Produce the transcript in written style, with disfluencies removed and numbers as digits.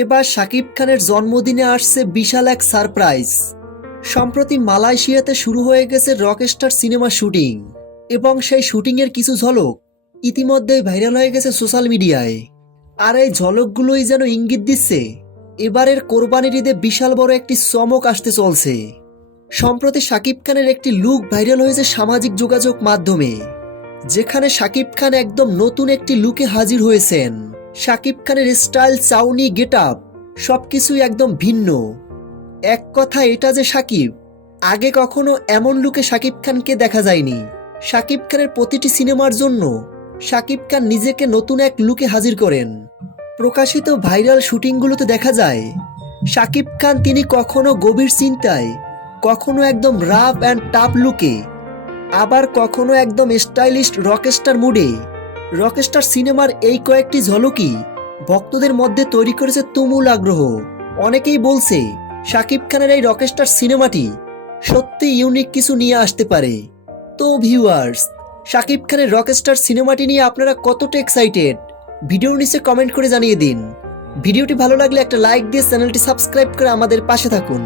এবার শাকিব খানের জন্মদিনে আসছে বিশাল এক সারপ্রাইজ। সম্প্রতি মালয়েশিয়াতে শুরু হয়ে গেছে রকস্টার সিনেমা শুটিং এবং সেই শুটিংয়ের কিছু ঝলক ইতিমধ্যেই ভাইরাল হয়ে গেছে সোশ্যাল মিডিয়ায়। আর এই ঝলকগুলোই যেন ইঙ্গিত দিচ্ছে এবারের কোরবানির ঈদে বিশাল বড় একটি চমক আসতে চলছে। সম্প্রতি শাকিব খানের একটি লুক ভাইরাল হয়েছে সামাজিক যোগাযোগ মাধ্যমে, যেখানে শাকিব খান একদম নতুন একটি লুকে হাজির হয়েছেন। শাকিব খানের স্টাইল, চাউনি, গেটআপ সবকিছুই একদম ভিন্ন। এক কথা এটা যে শাকিব আগে কখনো এমন লুকে শাকিব খানকে দেখা যায়নি। শাকিব খানের প্রতিটি সিনেমার জন্য শাকিব খান নিজেকে নতুন এক লুকে হাজির করেন। প্রকাশিত ভাইরাল শুটিংগুলোতে দেখা যায় শাকিব খান তিনি কখনো গভীর চিন্তায়, কখনো একদম রাফ অ্যান্ড টাফ লুকে, আবার কখনো একদম স্টাইলিশ রকস্টার মুডে। রকস্টার সিনেমার এই কয়েকটি ঝলকই ভক্তদের মধ্যে তৈরি করেছে তুমুল আগ্রহ। অনেকেই বলছে শাকিব খানের এই রকস্টার সিনেমাটি সত্যি ইউনিক কিছু নিয়ে আসতে পারে। তো ভিউয়ার্স, শাকিব খানের রকস্টার সিনেমাটি নিয়ে আপনারা কতটা এক্সাইটেড ভিডিওর নিচে কমেন্ট করে জানিয়ে দিন। ভিডিওটি ভালো লাগলে একটা লাইক দিয়ে চ্যানেলটি সাবস্ক্রাইব করে আমাদের পাশে থাকুন।